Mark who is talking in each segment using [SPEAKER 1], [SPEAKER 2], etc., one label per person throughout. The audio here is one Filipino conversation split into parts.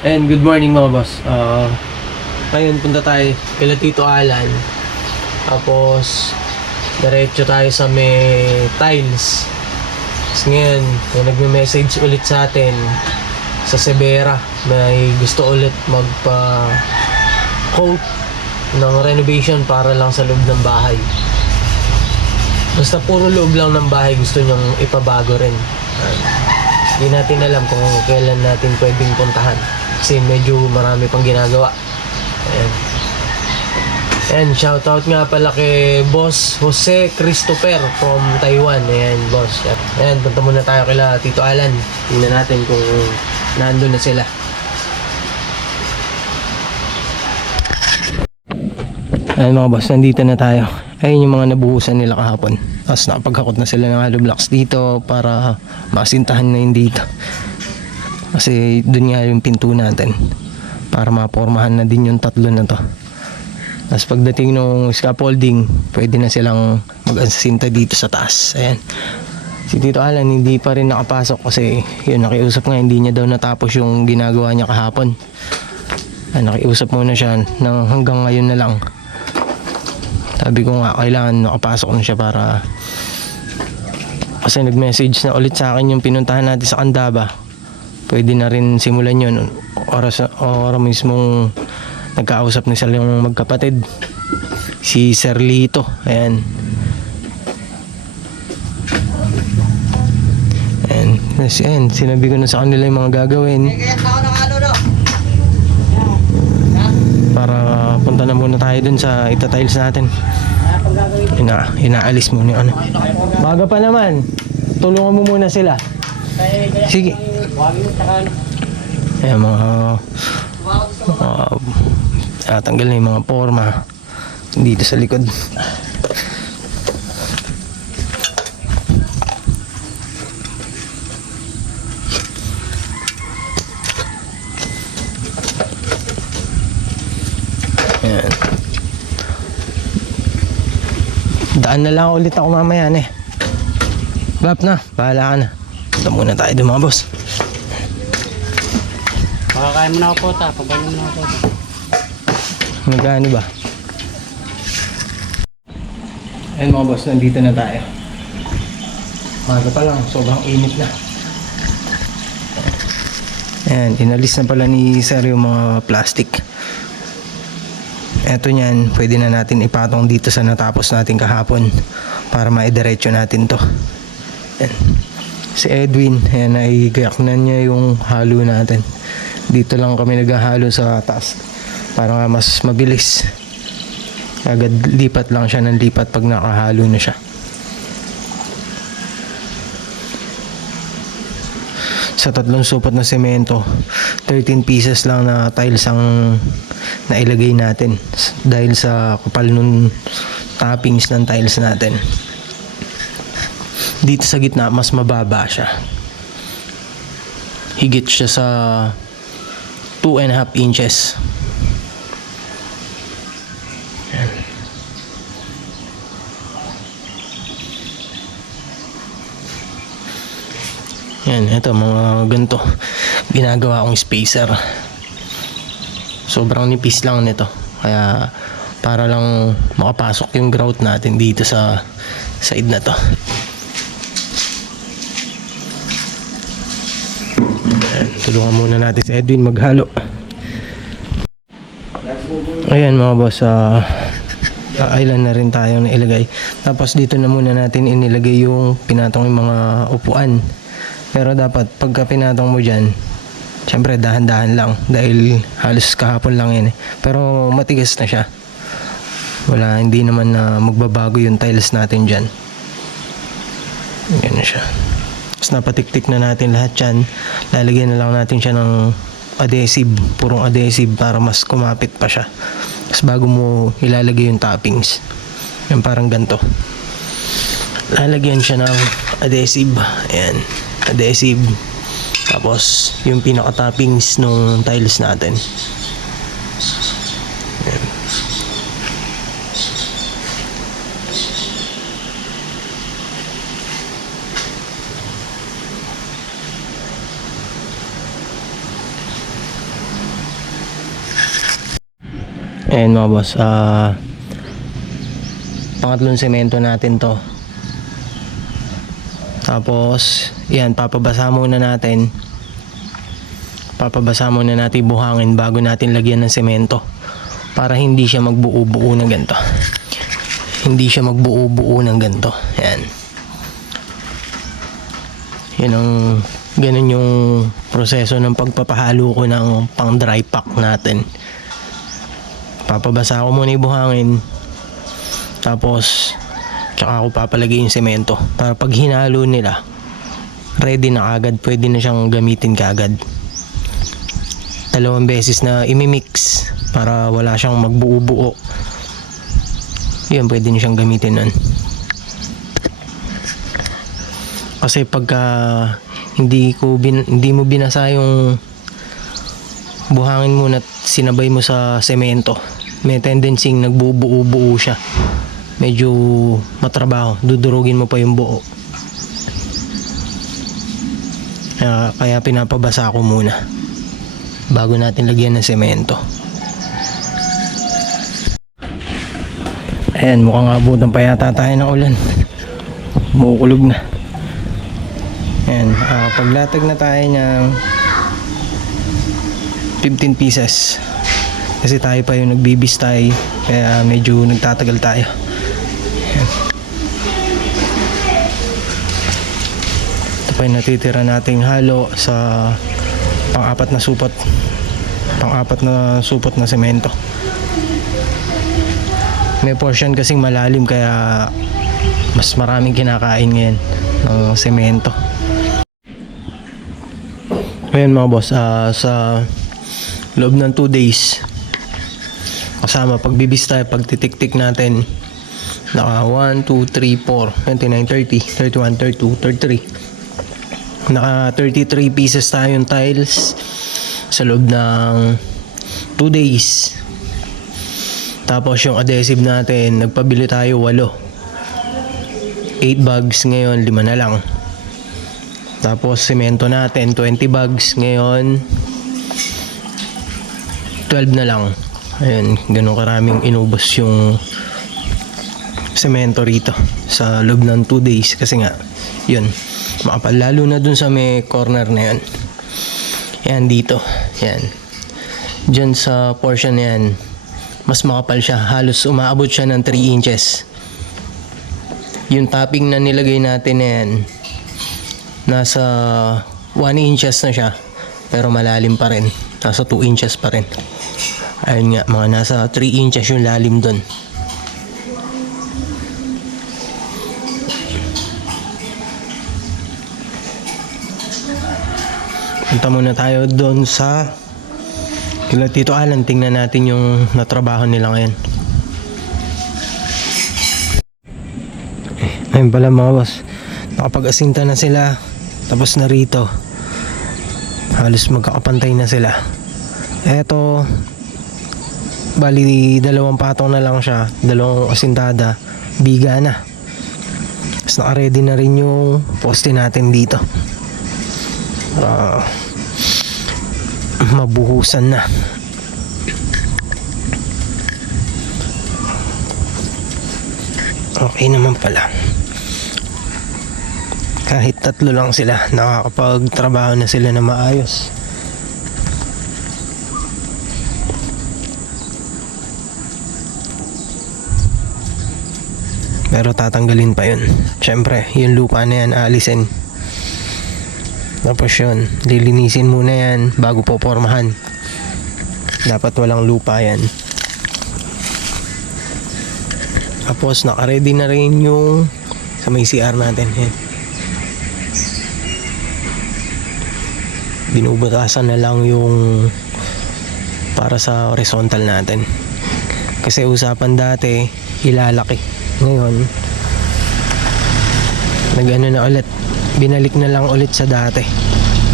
[SPEAKER 1] And good morning mga boss. Uh, ngayon punta tayo kila Tito Alan. Tapos diretso tayo sa may tiles. Tapos ngayon, may nagme-message ulit sa atin sa Severa. May gusto ulit magpa quote ng renovation para lang sa loob ng bahay. Basta puro loob lang ng bahay gusto niyang ipabago rin. Hindi natin alam kung kailan natin pwedeng puntahan. Kasi medyo marami pang ginagawa. Ayan. Ayan, shoutout nga pala kay Boss Jose Christopher from Taiwan. Ayan, boss. Ayan, punta muna tayo kila Tito Alan. Tingnan natin kung nandun na sila. Ayan mga boss, nandito na tayo. Ayun yung mga nabuhusan nila kahapon. Tapos napaghakot na sila ng hollow dito para masintahan na yun dito. Kasi dun nga yung pinto natin. Para mapormahan na din yung tatlo na to. Tapos pagdating ng scaffolding, pwede na silang mag-asinta dito sa taas. Ayan. Si Tito Alan hindi pa rin nakapasok kasi yun nakiusap nga hindi niya daw natapos yung ginagawa niya kahapon. Ay, nakiusap muna siya ng hanggang ngayon na lang. Sabi ko nga, kailangan nakapasok na siya para kasi nag-message na ulit sa akin yung pinuntahan natin sa Candaba. Pwede na rin simulan yun. Oras, oras mismong nagkausap na sila yung magkapatid. Si Sir Lito. Ayan. Ayan. Ayan. Sinabi ko na sa kanila yung mga gagawin. Para punta na muna tayo dun sa itatiles natin. Ina, inaalis mo yung ano. Baga pa naman. Tulungan mo muna sila. Sige. Ayan mga mga ah, tanggal na yung mga forma dito sa likod. Ayan. Daan na lang ulit ako mamaya eh. Bap na, bahala ka na. Ito muna tayo doon mga boss.
[SPEAKER 2] Makakain mo na ako po ta. Pagkain mo na ako po ta.
[SPEAKER 1] Magkano ba? Ayun mga boss, nandito na tayo. Maga pa lang, sobrang init na. Ayan, inalis na pala ni Sir yung mga plastic. Eto niyan, pwede na natin ipatong dito sa natapos natin kahapon para maidiretso natin to. Ayan. Si Edwin, ayan, ay na niya yung halo natin. Dito lang kami naghahalo sa taas para nga mas mabilis. Agad lipat lang siya ng lipat pag nakahalo na siya. Sa tatlong supot na semento, 13 pieces lang na tiles ang nailagay natin dahil sa kapal nun toppings ng tiles natin. Dito sa gitna, mas mababa siya. Higit siya sa 2 and a half inches. Yan, ito mga ganito. Ginagawa kong spacer. Sobrang nipis lang nito. Kaya para lang makapasok yung grout natin dito sa side na to. Tulungan muna natin si Edwin maghalo. Ayan mga boss, ah island na rin tayo na ilagay. Tapos dito na muna natin inilagay yung pinatong yung mga upuan. Pero dapat pagka pinatong mo dyan, syempre dahan-dahan lang dahil halos kahapon lang yan eh. Pero matigas na siya. Wala, hindi naman na magbabago yung tiles natin dyan. Ganyan siya. Tapos napatiktik na natin lahat yan. Lalagyan na lang natin siya ng adhesive, purong adhesive para mas kumapit pa siya. Tapos bago mo ilalagay yung toppings, yung parang ganito. Lalagyan siya ng adhesive. Ayan, adhesive. Tapos yung pinaka-toppings ng tiles natin. Ayan mga boss, ah pangatlong semento natin to. Tapos, yan, papabasa muna natin. Papabasa muna natin buhangin bago natin lagyan ng semento. Para hindi siya magbuo-buo ng ganito. Hindi siya magbuo-buo ng ganito. Yan. Yan ang ganun yung proseso ng pagpapahalo ko ng pang dry pack natin. Papabasa ko muna yung buhangin. Tapos, tsaka ako papalagay yung semento. Para pag hinalo nila, ready na agad. Pwede na siyang gamitin kaagad. Dalawang beses na imimix para wala siyang magbuo-buo. Yun, pwede na siyang gamitin nun. Kasi pagka hindi ko bin, hindi mo binasa yung buhangin mo at sinabay mo sa semento, may tendency nagbubuo-buo siya. Medyo matrabaho, dudurugin mo pa yung buo. Kaya, kaya pinapabasa ko muna bago natin lagyan ng semento. Ayan, mukhang abutan pa yata tayo ng ulan. Mukulog na. Ayan, ah, paglatag na tayo ng 15 pieces. Kasi tayo pa yung nagbibistay, kaya medyo nagtatagal tayo. Ayan. Ito pa yung natitira nating halo sa pang-apat na supot. Pang-apat na supot na semento. May portion kasing malalim kaya mas maraming kinakain ngayon ng semento. Ayan mga boss, ah, sa loob ng 2 days kasama pagbibis tayo, pagtitik-tik natin naka 1, 2, 3, 4, 29, 30, 31, 32, 33 naka 33 pieces tayong tiles sa loob ng 2 days tapos yung adhesive natin, nagpabili tayo 8. 8 bags ngayon, 5 na lang. Tapos semento natin, 20 bags ngayon. 12 na lang. Ayun, ganun karaming inubos yung semento rito sa loob ng 2 days kasi nga yun makapal lalo na dun sa may corner na yan yan dito yan dyan sa portion na yan mas makapal siya. Halos umaabot siya ng 3 inches. Yung topping na nilagay natin na yan, nasa 1 inches na siya. Pero malalim pa rin. Nasa 2 inches pa rin. Ayun nga, mga nasa 3 inches yung lalim doon. Punta muna tayo doon sa kila Tito Alan, tingnan natin yung natrabaho nila ngayon. Ayun pala mga boss, nakapag-asinta na sila, tapos na rito. Halos magkakapantay na sila. Eto, bali dalawang patong na lang siya, dalawang asintada, biga na. Tapos naka-ready na rin yung poste natin dito. Ah, mabuhusan na. Okay naman pala. Kahit tatlo lang sila, nakakapagtrabaho na sila na maayos. Pero tatanggalin pa yun. Siyempre, yung lupa na yan, aalisin. Tapos yun, lilinisin muna yan bago popormahan. Dapat walang lupa yan. Tapos naka-ready na rin yung sa may CR natin. Yan. Binubutasan na lang yung para sa horizontal natin. Kasi usapan dati, ilalaki. Ngayon, nag-ano na ulit, binalik na lang ulit sa dati.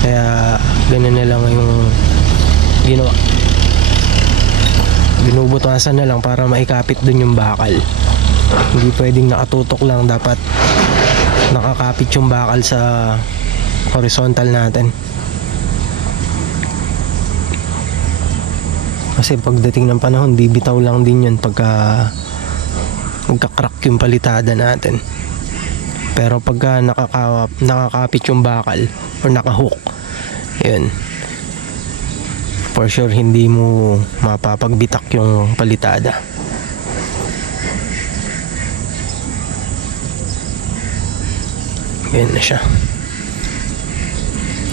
[SPEAKER 1] Kaya ganun na lang yung ginawa. Binubutasan na lang para maikapit dun yung bakal. Hindi pwedeng nakatutok lang, dapat nakakapit yung bakal sa horizontal natin. Kasi pagdating ng panahon, bibitaw lang din yun pagka magkakrak yung palitada natin. Pero pagka nakaka, nakakapit yung bakal or nakahook, yun. For sure, hindi mo mapapagbitak yung palitada. Yan na siya.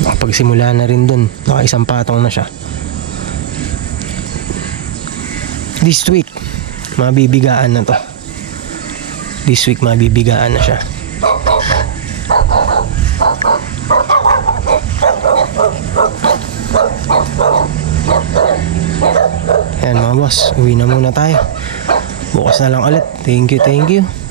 [SPEAKER 1] Nakapagsimula na rin dun. Nakaisang patong na siya. This week, mabibigaan na to. This week, mabibigaan na siya. Yan mga boss, uwi na muna tayo. Bukas na lang ulit. Thank you, thank you.